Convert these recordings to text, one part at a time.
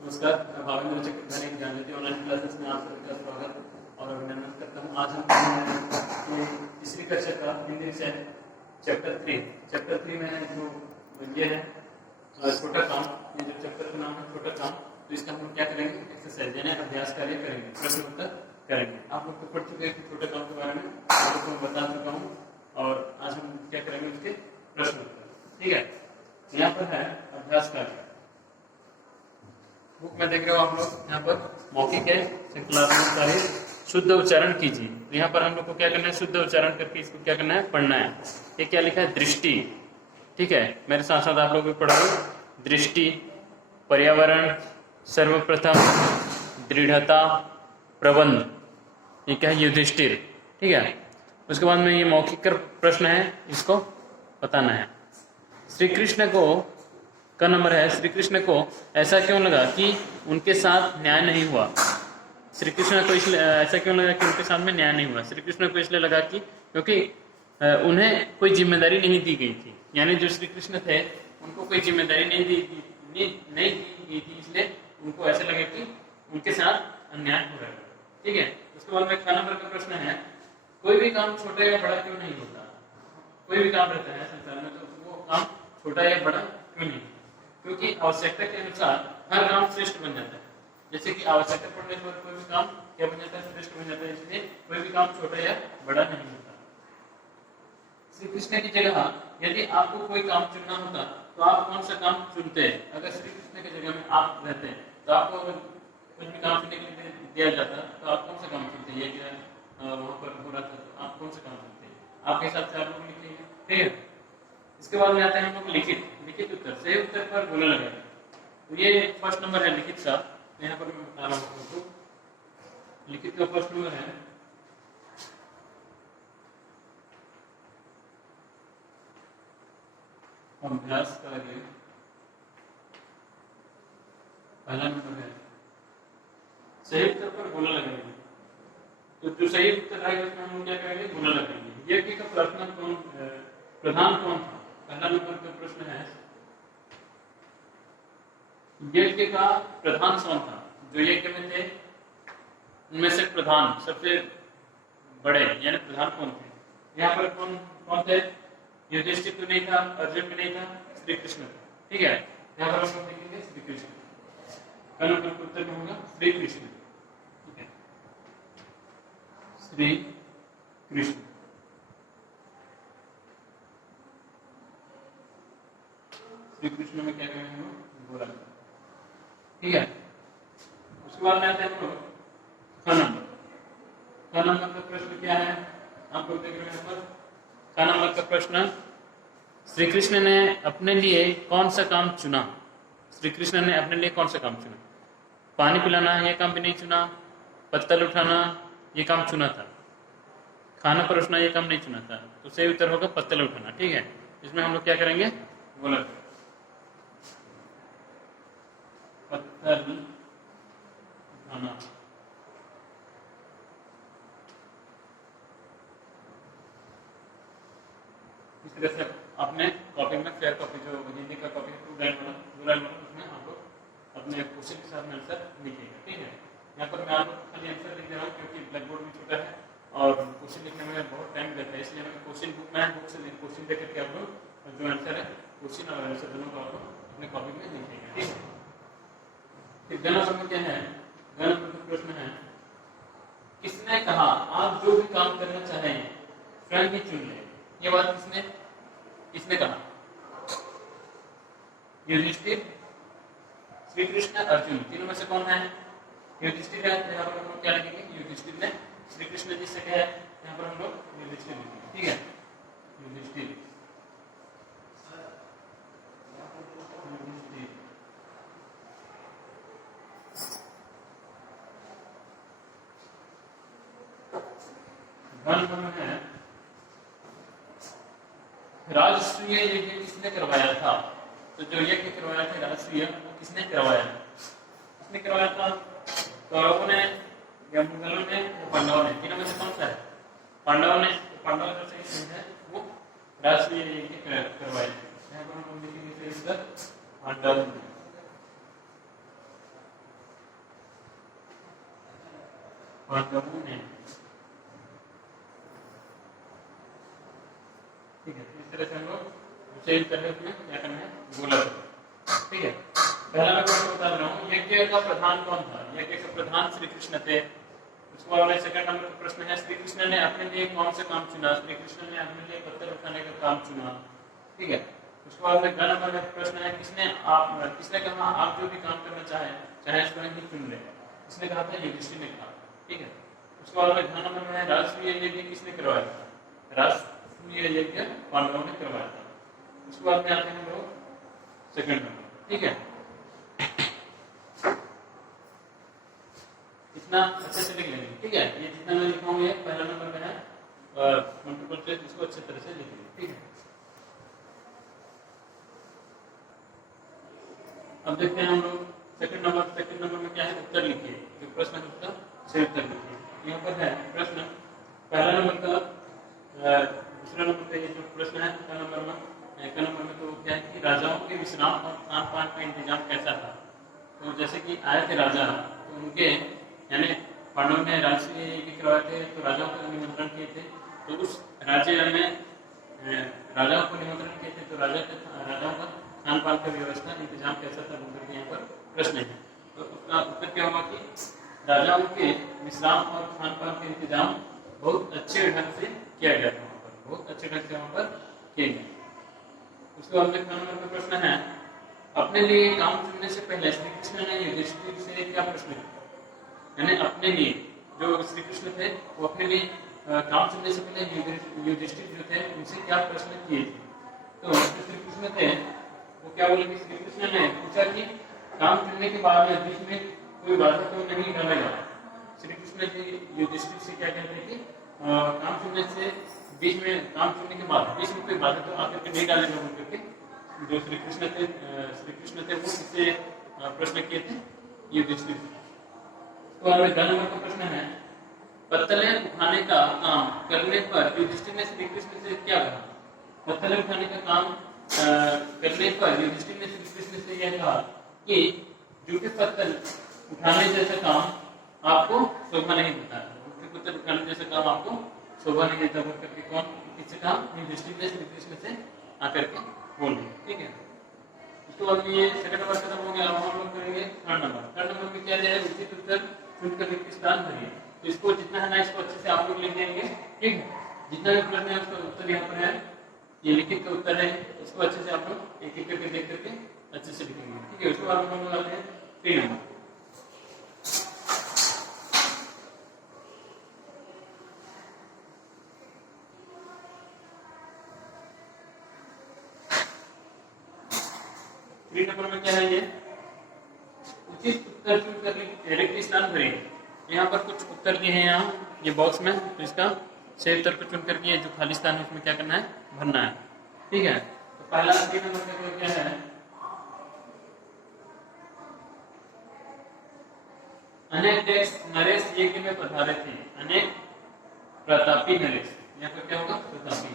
नमस्कार, मैं भावेंद्र चक्रवर्ती Gyanjyoti online classes में आप सभी का स्वागत और अभिनंदन करता हूँ। आज हम तीसरी कक्षा का हिंदी विषय चैप्टर 3 में जो ये है छोटा काम, ये जो चैप्टर का नाम है छोटा काम, तो इसका हम लोग क्या करेंगे, एक्सरसाइज यानी अभ्यास कार्य करेंगे, प्रश्न उत्तर करेंगे। आप लोग तो पढ़ चुके हैं कि छोटे काम के बारे में आप लोग को बता चुका हूँ और आज हम क्या करेंगे उसके प्रश्न उत्तर। ठीक है, यहाँ पर है अभ्यास कार्य। बुक में देख रहे हो आप लोग, यहाँ पर मौखिक है, श्रृंखलात्मक कार्य, शुद्ध उच्चारण कीजिए। तो यहाँ पर हम लोग को क्या करना है, शुद्ध उच्चारण करके इसको क्या करना है, पढ़ना है। ये क्या लिखा है, दृष्टि। ठीक है, मेरे साथ साथ आप लोग भी पढ़ो। दृष्टि, पर्यावरण, सर्वप्रथम, दृढ़ता, प्रबंध, ये क्या है, युधिष्ठिर। ठीक है, उसके बाद में ये मौखिक प्रश्न है, इसको बताना है। श्री कृष्ण को का नंबर है, श्री कृष्ण को ऐसा क्यों लगा कि उनके साथ न्याय नहीं हुआ। श्री कृष्ण को इसलिए ऐसा क्यों लगा कि उनके साथ में न्याय नहीं हुआ। श्री कृष्ण को इसलिए लगा कि क्योंकि उन्हें कोई जिम्मेदारी नहीं दी गई थी, यानी जो श्री कृष्ण थे उनको कोई जिम्मेदारी नहीं दी गई थी, इसलिए उनको ऐसा लगा कि उनके साथ अन्याय हो रहा है। ठीक है, उसके बाद में ख नंबर का प्रश्न है, कोई भी काम छोटा या बड़ा क्यों नहीं होता। कोई भी काम रहता है संसार में, तो वो काम छोटा या बड़ा क्यों नहीं, क्योंकि आवश्यकता के अनुसार हर काम श्रेष्ठ बन जाता है। जैसे कि आवश्यकता पड़ने पर कोई भी काम क्या बन जाता है, श्रेष्ठ बन जाता है, इसलिए कोई भी काम छोटा या बड़ा नहीं होता। श्री कृष्ण की जगह यदि आपको कोई काम चुनना होता तो आप कौन सा काम चुनते हैं। अगर श्री कृष्ण की जगह में आप रहते हैं तो आपको कुछ भी काम चुनने के लिए दिया जाता तो आप कौन सा काम चुनते हैं। ये वहां पर हो रहा था तो आप कौन सा काम चुनते हैं, आपके हिसाब से आप लोग लिखिएगा। ठीक है, इसके बाद में आते हैं हम लोग लिखित उत्तर। सही उत्तर पर गोला लगाएंगे। तो ये फर्स्ट नंबर है लिखित का, यहाँ पर मैं बता रहा हूँ। लिखित का फर्स्ट नंबर है अभ्यास कार्य, पहला नंबर है। सही उत्तर पर गोला लगाएंगे। तो जो सही उत्तर आएगा उसमें हम क्या करेंगे, गोला लगाएंगे। यज्ञ का प्रधान कौन था। पहला नंबर का प्रश्न है, यज्ञ का प्रधान कौन था। जो यज्ञ में थे उनमें से प्रधान, सबसे बड़े यानी प्रधान कौन थे। यहाँ पर कौन कौन थे, युधिष्ठिर तो नहीं था, अर्जुन भी नहीं था, श्री कृष्ण था। ठीक है, यहाँ पर हम देखेंगे श्री कृष्ण का नंबर उत्तर में होगा श्री कृष्ण। ठीक है, श्री कृष्ण। श्री कृष्ण में क्या करेंगे, गोला। ठीक है, उसके बाद में आते हैं हम लोग ख नंबर। ख नंबर का प्रश्न क्या है, आप लोग देख रहे हैं यहाँ पर। ख नंबर का प्रश्न, श्री कृष्ण ने अपने लिए कौन सा काम चुना। श्री कृष्ण ने अपने लिए कौन सा काम चुना। पानी पिलाना ये काम भी नहीं चुना, पत्तल उठाना ये काम चुना था, खाना परोसना ये काम नहीं चुना था। तो सही उत्तर होगा पत्तल उठाना। ठीक है, इसमें हम लोग क्या करेंगे, गोला पत्थर उठाना। इस तरह से अपने कॉपी में फेयर कॉपी जो हिंदी का कॉपी उसमें आप लोग अपने क्वेश्चन के साथ में आंसर लिखिएगा। ठीक है, यहाँ पर मैं आप लोग खाली आंसर लिख दे रहा हूँ क्योंकि ब्लैक बोर्ड भी छोटा है और क्वेश्चन लिखने में बहुत टाइम लगता है, इसलिए मैं क्वेश्चन बुक में बुक से क्वेश्चन देख करके आप लोग जो आंसर है क्वेश्चन और आंसर दोनों को आप लोग अपने कॉपी में लिखिएगा। ठीक है, फिर ग नंबर क्या है, ग नंबर का प्रश्न है, किसने कहा आप जो भी काम करना चाहें स्वयं ही चुन ले। ये बात किसने कहा, युधिष्ठिर, श्री कृष्ण, अर्जुन। तीनों में से कौन है, युधिष्ठिर है। यहाँ पर हम लोग क्या लिखेंगे, युधिष्ठिर ने श्री कृष्ण जी से कहा है, यहाँ पर हम लोग युधिष्ठिर लिखेंगे। ठीक है, युधिष्ठिर। है राजसूय यज्ञ किसने करवाया था। तो जो यज्ञ करवाया था राजसूय, वो किसने करवाया, किसने करवाया था, कौरवों ने या मुगलों ने या पांडवों ने। तीनों में से कौन सा है, पांडवों ने। पांडव जो सही है वो राजसूय यज्ञ करवाया। यहाँ पर हम लिखेंगे पांडव। पांडवों ने, ठीक है। इस तरह से हम लोग चेंज करके उसमें क्या करना है, बोला है, ठीक है। पहला मैं क्वेश्चन बता रहा हूँ, यज्ञ का प्रधान कौन था? यज्ञ के प्रधान श्री कृष्ण थे। उसके बाद में सेकंड नंबर का प्रश्न है, श्री कृष्ण ने अपने लिए कौन सा काम चुना? श्री कृष्ण ने अपने लिए पत्थर उठाने का काम चुना, ठीक है। उसके बाद में ग नंबर में प्रश्न है, किसने कहा आप जो भी काम करना चाहे स्वयं ही चुन ले? किसने कहा था? युधिष्ठिर ने कहा, ठीक है। उसके बाद में घ नंबर में है, राष्ट्रीय यज्ञ किसने करवाया था? राष्ट्रीय यज्ञ पांडवों ने करवाया था। उसके बाद में आते हैं हम लोग सेकंड नंबर, ठीक है। इतना अच्छे से लिख लेंगे, ठीक है। ये जितना मैं लिखा हूँ ये पहला नंबर में है, मल्टीपल चॉइस, इसको अच्छे तरह से लिख लेंगे, ठीक है। अब देखते हैं हम लोग सेकंड नंबर में क्या है, उत्तर लिखिए। जो प्रश्न है उसका सही उत्तर लिखिए। यहाँ पर है प्रश्न पहला नंबर का, दूसरा नंबर का ये जो प्रश्न है पहला नंबर में, एक नंबर में तो क्या है कि राजाओं के विश्राम और खान पान का इंतजाम कैसा था? तो जैसे कि आए थे राजा, तो उनके यानी पांडवों ने राजसूय यज्ञ करवाए थे, तो राजाओं को निमंत्रण किए थे, तो उस राज्य में राजाओं को निमंत्रण किए थे, तो राजाओं का खान पान का व्यवस्था इंतजाम कैसा था? बोलकर यहाँ पर प्रश्न है। तो उसका उत्तर क्या होगा कि राजाओं के विश्राम और खान पान का इंतजाम बहुत अच्छे ढंग से किया गया था, वहाँ पर बहुत अच्छे ढंग से वहाँ पर किए गए। उसके बाद में नंबर का प्रश्न है, अपने लिए काम चुनने से पहले श्री कृष्ण ने युधिष्ठिर से क्या प्रश्न किया? यानी अपने लिए, जो श्री कृष्ण थे वो अपने लिए काम चुनने से पहले युधिष्ठिर जो थे उनसे क्या प्रश्न किए थे? तो श्री कृष्ण थे वो क्या बोले कि श्री कृष्ण ने पूछा कि काम चुनने के बाद में बीच में कोई बाधा तो नहीं डालेगा? श्री कृष्ण जी युधिष्ठिर से क्या कहते हैं कि काम चुनने से बीच में, काम चुनने के बाद बीच में कोई बाधा तो आकर के नहीं डालेगा बोल करके जो श्री कृष्ण थे वो इससे प्रश्न किए थे युधिष्ठिर। तो नंबर का प्रश्न है, पत्तलें उठाने का काम करने पर युधिष्ठिर ने श्री कृष्ण से क्या कहा? पत्तलें उठाने का काम करने पर युधिष्ठिर ने श्री कृष्ण से यह कहा कि जूठे पत्तल उठाने जैसा काम आपको शोभा नहीं देता, जूठे पत्तल उठाने जैसा काम आपको शोभा नहीं देता बोल करके कौन किससे कहा? युधिष्ठिर ने श्री कृष्ण से आकर के बोल दिया, ठीक है। उसके बाद ये सेकंड नंबर खत्म हो गया। अब हम लोग करेंगे थर्ड नंबर में क्या है, उचित उत्तर चुनकर लिख स्थान भरिए। तो इसको जितना है ना इसको अच्छे से आप लोग लिख देंगे, ठीक है। जितना भी प्रश्न है उसका उत्तर यहाँ पर है, ये लिखित का उत्तर है, इसको अच्छे से आप लोग एक एक करके देख करके अच्छे से लिखेंगे, ठीक है। उसके बाद हम लोग आते हैं 3 नंबर। नंबर में क्या है, ये उचित उत्तर चुनकर रिक्त स्थान भरिए। यहाँ पर कुछ उत्तर दिए हैं यहाँ ये बॉक्स में, तो इसका सही उत्तर को चुन करके जो खाली स्थान है उसमें क्या करना है, भरना है, ठीक है। तो पहला 3 नंबर का क्या है, अनेक देश नरेश यज्ञ में पधारे थे। अनेक प्रतापी नरेश, यहाँ पर क्या होगा, प्रतापी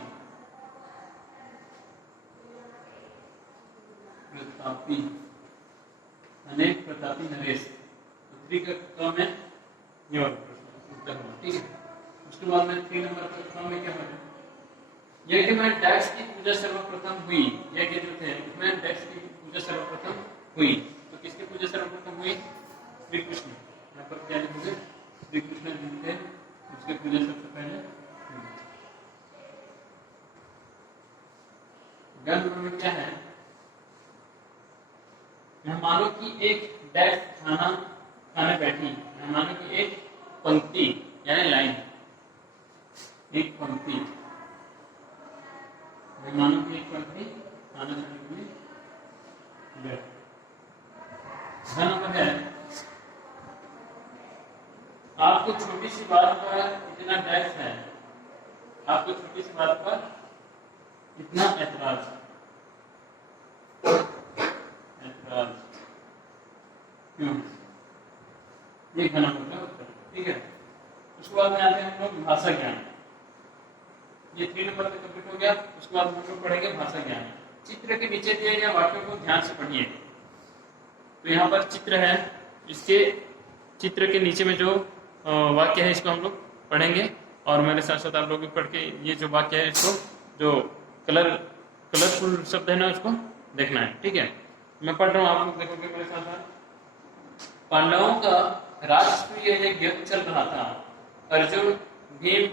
अनेक प्रतापी नरेश, क्रम में ये उत्तर होगा, ठीक है। उसके बाद में 3 नंबर के क्रम में क्या होगा, यज्ञ में डैक्स की पूजा सर्वप्रथम हुई। यज्ञ जो थे उसमें डैक्स की पूजा सर्वप्रथम हुई, तो किसकी पूजा सर्वप्रथम हुई, श्री कृष्ण। यहाँ पर क्या लिखोगे, श्री कृष्ण जी थे उसकी पूजा सबसे पहले हुई। गंध में क्या है, मेहमानों की एक डैश खाना खाने बैठी, मेहमानों की एक पंक्ति यानी लाइन, एक पंक्ति, मेहमानों की एक पंक्ति खाना खाने के लिए बैठी। नंबर है, आपको छोटी सी बात पर इतना डैश है, आपको छोटी सी बात पर इतना ऐतराज, क्यों, ये घना का उत्तर, ठीक है। उसके बाद में आते हैं हम लोग भाषा ज्ञान। ये 3 नंबर तक कंप्लीट हो गया। उसके बाद हम लोग पढ़ेंगे भाषा ज्ञान। चित्र के नीचे दिए गए वाक्यों को ध्यान से पढ़िए। तो यहाँ पर चित्र है, इसके चित्र के नीचे में जो वाक्य है इसको हम लोग पढ़ेंगे और मेरे साथ साथ आप लोग भी पढ़ के ये जो वाक्य है इसको जो कलरफुल शब्द है ना उसको देखना है, ठीक है। मैं पढ़ रहा हूँ, आप लोग देखोगे मेरे साथ साथ। पांडवों का राष्ट्रीय यज्ञ चल रहा था। अर्जुन, भीम,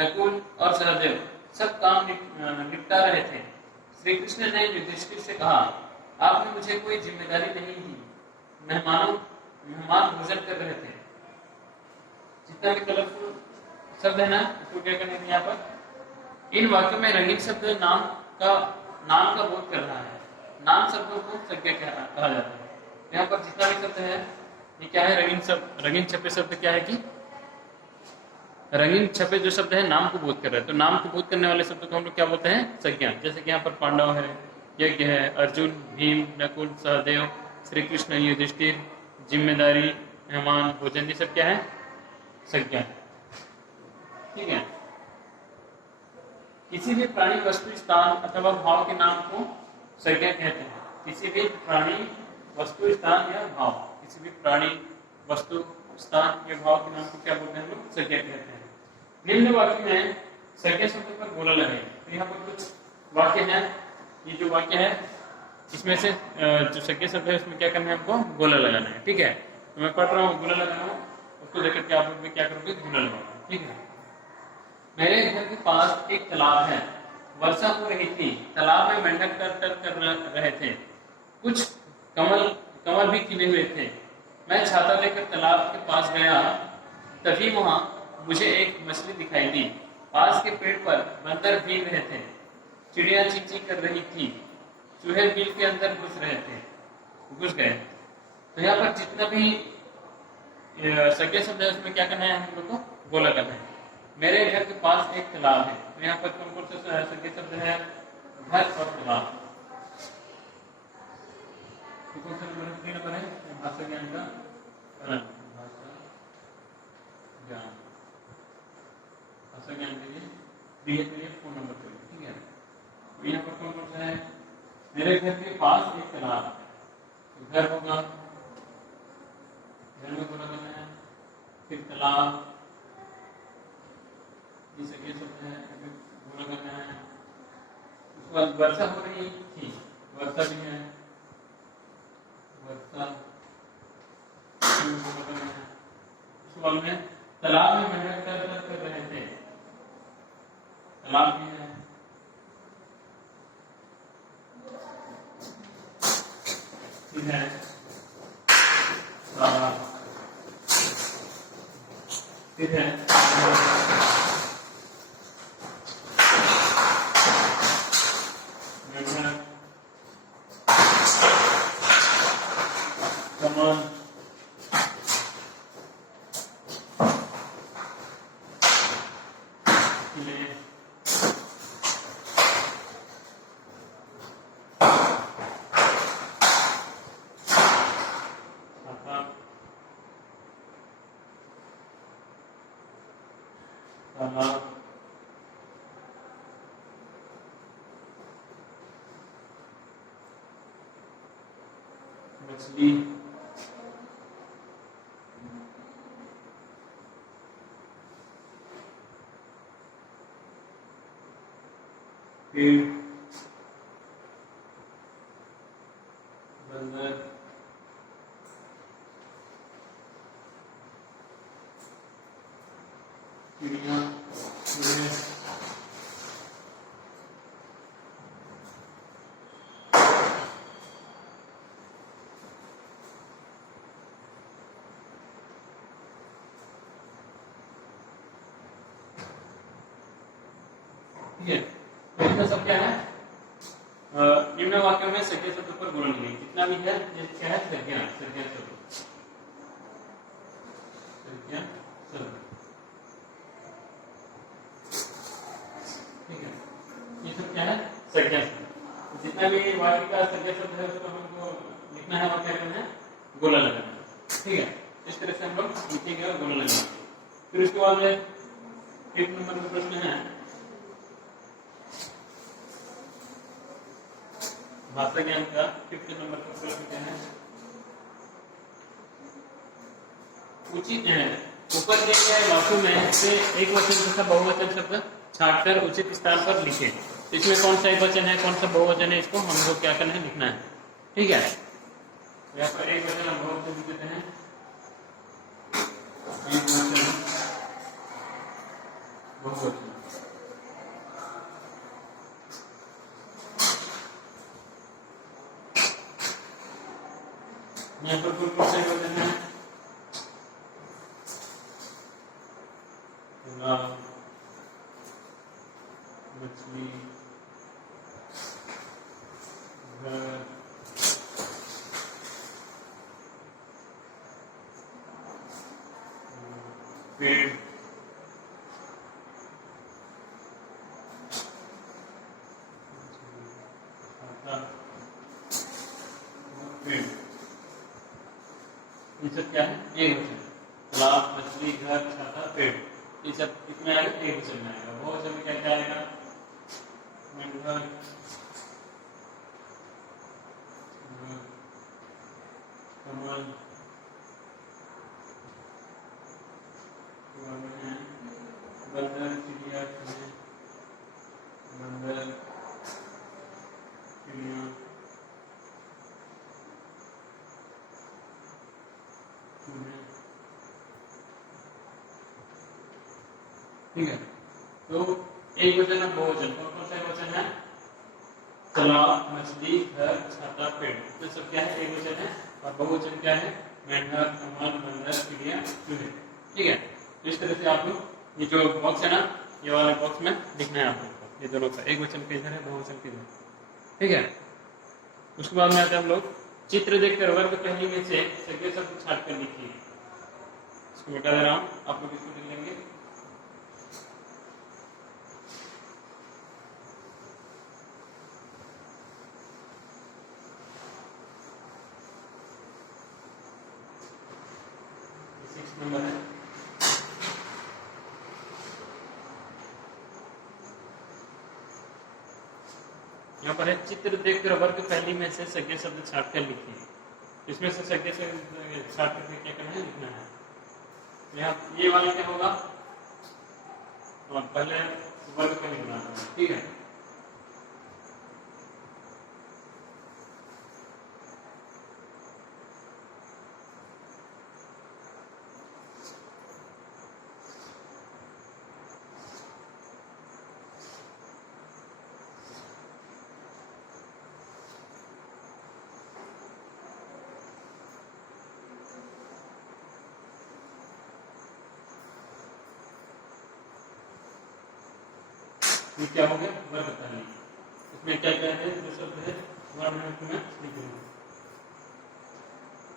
नकुल और सहदेव सब काम निपटा रहे थे। श्री कृष्ण ने युधिष्ठिर से कहा, आपने मुझे कोई जिम्मेदारी नहीं दी। मेहमान भोजन कर रहे थे। जितना भी कलरफुल शब्द है ना इसको क्या करना है यहाँ पर। इन वाक्यों में रंगीन शब्द नाम का बोध कर रहा है। नाम शब्दों को संज्ञा कहा जाता है। यहाँ पर जितना भी शब्द है ये क्या है, रंगीन छपे शब्द क्या है कि रंगीन छपे जो शब्द है नाम को बोध कर रहे हैं। तो नाम को बोध करने वाले शब्द को हम लोग क्या बोलते हैं, संज्ञा। जैसे कि यहाँ पर पांडव है, यज्ञ है, अर्जुन, भीम, नकुल, सहदेव, श्री कृष्ण, युधिष्ठिर, जिम्मेदारी, मेहमान, भोजन, ये सब क्या है, संज्ञा, ठीक है। किसी भी प्राणी, वस्तु, स्थान अथवा भाव के नाम को संज्ञा कहते हैं। किसी भी प्राणी, वस्तु, स्थान या भाव, किसी भी प्राणी, वस्तु, स्थान या भाव के नाम को क्या बोलते हैं, हम लोग संज्ञा कहते हैं। निम्न वाक्य में संज्ञा शब्द पर गोला लगाए। तो यहाँ पर कुछ वाक्य है, ये जो वाक्य है इसमें से जो संज्ञा शब्द है उसमें क्या करना है, हमको गोला लगाना है, ठीक है। तो मैं पढ़ रहा हूँ, गोला लगा रहा हूँ, उसको देख करके आप लोग क्या करोगे, गोला लगाओगे, ठीक है। मेरे घर के पास एक तालाब है। वर्षा हो रही थी। तालाब में मेंढक कर रहे थे। कुछ कमल भी खिले हुए थे। मैं छाता लेकर तालाब के पास गया, तभी वहां मुझे एक मछली दिखाई दी। पास के पेड़ पर बंदर भीग रहे थे। चिड़िया चींची कर रही थी। चूहे बिल के अंदर घुस गए। तो यहाँ पर जितना भी संज्ञा शब्द है उसमें क्या करना है, हम लोग को गोला करना है। मेरे घर के पास एक तालाब है। तो यहाँ पर कौन कौन सा संज्ञा शब्द है, घर और तालाब। कौन सा नंबर है, भाषा ज्ञान का भाषा ज्ञान के लिए 4 नंबर पे, ठीक है। तो यहाँ पर कौन कौन सा है, मेरे घर के पास एक तालाब है। तो घर होगा, घर में गोला करना है, फिर तालाब, ये संज्ञा शब्द है, गोला करना है। उसके बाद वर्षा हो रही थी, वर्षा भी है, वर्षा गोला करना है। उसके बाद में तालाब में मेंढक कर रहे थे, तालाब भी है, ठीक है, तालाब, ठीक है, कमल, मछली, पेड़, बंदर, चिड़िया, ठीक है। तो इतना सब क्या है, निम्न वाक्यों में संज्ञा शब्द पर गोला लगाएंगे। जितना भी है क्या है, संज्ञा शब्द, संज्ञा शब्द, ठीक है। ये सब क्या है, संज्ञा शब्द। जितना भी वाक्य का संज्ञा शब्द है उसको हमको लिखना है और क्या करना है, गोला लगाना है, ठीक है। इस तरह से हम लोग लिखेंगे और गोला लगाएंगे। फिर उसके बाद में 1 नंबर का प्रश्न है, भाषा ज्ञान का 5 नंबर का प्रश्न क्या है, उचित है ऊपर दिए गए वाक्यों में से एक वचन तथा बहुवचन शब्द छांटकर उचित स्थान पर लिखे। इसमें कौन सा एक वचन है, कौन सा बहुवचन है, इसको हमको क्या करना है, लिखना है। ठीक है, यहाँ पर एक वचन हम बहुवचन लिख देते हैं। एक वचन बहुवचन, यहाँ पर कौन सा वचन है, मछली, घर, पेड़, पेड़, ये सब क्या है, एक वचन। तालाब, मछली, घर, छाता, पेड़, ये सब कितने आएगा, एक वचन में आएगा। बहुवचन में क्या क्या आएगा, मेंढक, कमल, बंदर, चिड़िया, बंदर, चिड़िया, ठीक है। तो एक वचन है, बहुवचन कौन कौन सा वचन है, तालाब, मछली, घर, छाता, पेड़, तो सब क्या है, एक वचन है। और बहुवचन क्या है, मेंढक, कमल, बंदर, चिड़िया, चूहे। ठीक है, इस तरह से आप लोग ये जो बॉक्स है ना, ये वाले बॉक्स में लिखना है आप लोग को, ये दोनों का, एक वचन के इधर है, बहुवचन के इधर। ठीक है, उसके बाद में आते हैं हम लोग चित्र देखकर वर्ग पहली में से सभी शब्द छाट कर लिखिए। इसको बता दे रहा हूँ, आप लोग इसको लिख लेंगे। नंबर है, यहाँ पर है चित्र देखकर वर्ग पहली में से संज्ञा शब्द छाट कर लिखिए। इसमें से संज्ञा से छाट कर क्या करना है, लिखना है। यहाँ ये वाला क्या होगा, तो पहले वर्ग का लिखना है। ठीक है, ये क्या हो गया, वर्ग पहली। इसमें क्या क्या है, जो शब्द है वर्ण में लिखूंगा,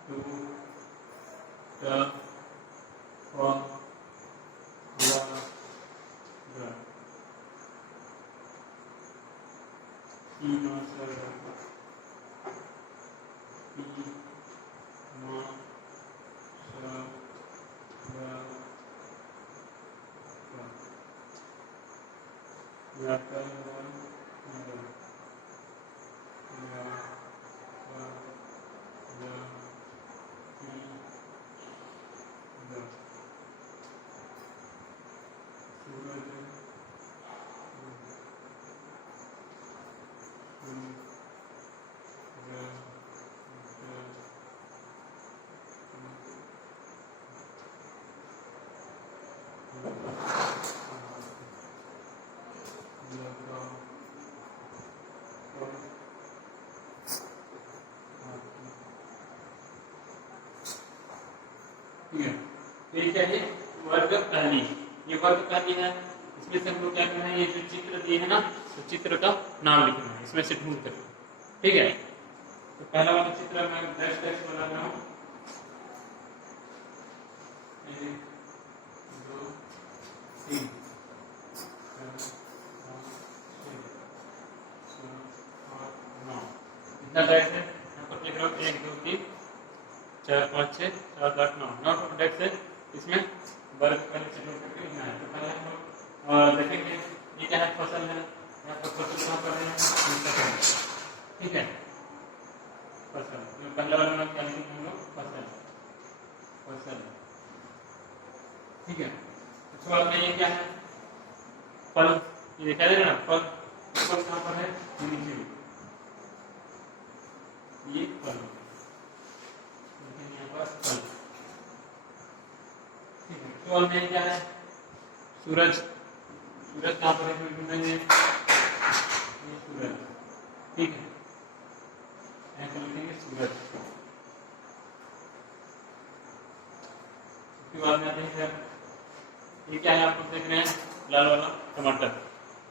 टू, ट, फ, व, ग, ई, म, स, र, ई, म, स, र, व्याकरण, ठीक है, तो ये क्या है, वर्ग पहली। ये वर्ग पहली है, इसमें से हम लोग क्या करना है, ये जो चित्र दिए है ना, तो चित्र का नाम लिखना है इसमें से ढूंढ कर। ठीक है, तो पहला वाला चित्र मैं डैश डैश बना रहा हूँ, 1 2 3 इतना डैश है, यहाँ पर लिख रहा हूँ 1 2 3 4 5 6 7 8 9 9 डैश है। इसमें वर्ग पहले से नोट करके लिखना है। तो पहले हम लोग देखेंगे ये क्या है, फसल है, यहाँ पर फसल कहाँ पर है, ठीक है, फसल। तो पहले वाले में क्या लिखेंगे हम लोग, फसल, फसल, ठीक है। उसके बाद में ये क्या है, फल, ये दिखाई दे रहा है ना फल, फल कहाँ पर है, नीचे, ये फल, यहाँ पर फल। ठीक है। उसके बाद में क्या है, सूरज, सूरज कहाँ पर है, ये सूरज। ठीक है, ऐसे लिखेंगे सूरज। उसके बाद में आते हैं, ये क्या है आप लोग देख रहे हैं, लाल वाला टमाटर,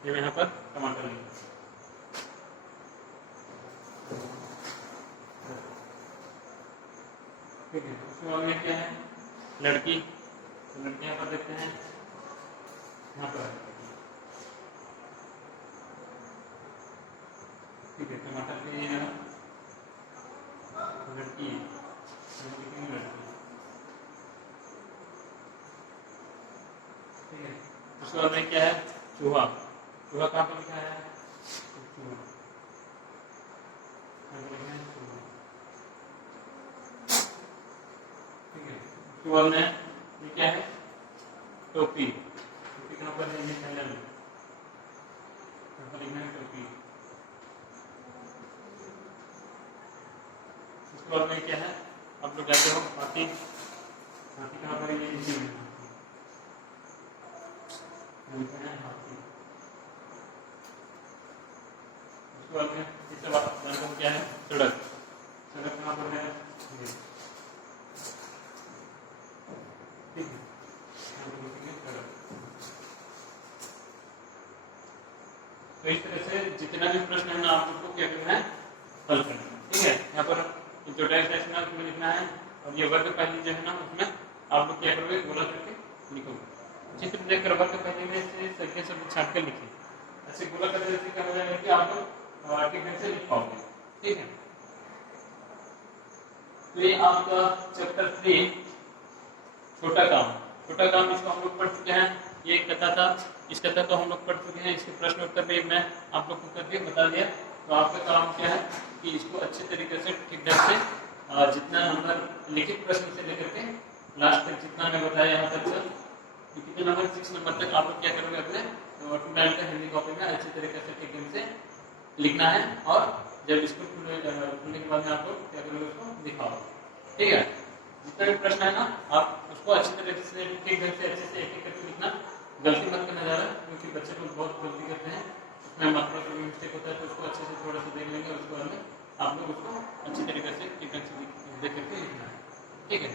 ये यहाँ पर टमाटर लिखेंगे। ठीक है। उसके बाद में क्या है, लड़की, तो लड़की यहाँ पर देखते हैं, यहाँ पर। ठीक है, टमाटर के लिए लड़की, लड़की। ठीक है। उसके बाद में क्या है, चूहा, चूहा कहाँ पर लिखा है, चूहा, ठीक है। उसके बाद में ये क्या है, टोपी, टोपी कहाँ पर है, ये पहले लिखना है टोपी। उसके बाद में क्या है, आप लोग कहते हो हाथी, हाथी कहाँ पर है, ये नीचे में हाथी। उसके बाद में इससे बात जानते हो क्या है, सड़क, सड़क कहाँ पर है, ठीक है। तो इस तरह से जितना भी प्रश्न है ना आप लोग को क्या करना है, हल करना है। ठीक है, यहाँ पर जो टेक्स्ट है उसमें लिखना है, और ये वर्ग पहली जो है ना उसमें आप लोग क्या करोगे, गोला करके लिखोगे। चित्र देखकर वर्ग पहली में से सभी शब्द छाट कर लिखिए, ऐसे गोला करके क्या हो जाएगा कि आप लोग ठीक ढंग से लिख पाओगे। ठीक है, तो ये आपका चैप्टर 3 छोटा काम, छोटा काम इसको हम लोग पढ़ चुके हैं। ये एक कथा था, इस कथा को हम लोग पढ़ चुके हैं, इसके प्रश्न उत्तर भी मैं आप लोग को करके बता दिया। तो आपका काम क्या है कि इसको अच्छे तरीके से ठीक ढंग से जितना नंबर लिखित प्रश्न से लेकर के लास्ट तक जितना मैं बताया यहाँ तक कितने नंबर 6 नंबर तक आप लोग क्या करोगे, अपने हिंदी कॉपी में अच्छे तरीके से ठीक ढंग से लिखना है, और जब स्कूल खुलने के बाद में आप लोग क्या करोगे, उसको दिखाओगे। ठीक है, जितना भी प्रश्न है ना आप उसको अच्छी तरह से ठीक ढंग से अच्छे से एक एक करके लिखना, गलती मत करना ज़्यादा, क्योंकि बच्चे लोग बहुत गलती करते हैं, उसमें मात्रा का भी मिस्टेक होता है, तो उसको अच्छे से थोड़ा सा देख लेंगे, उसके बाद में आप लोग उसको अच्छी तरीके से ठीक ढंग से देख करके लिखना है। ठीक है।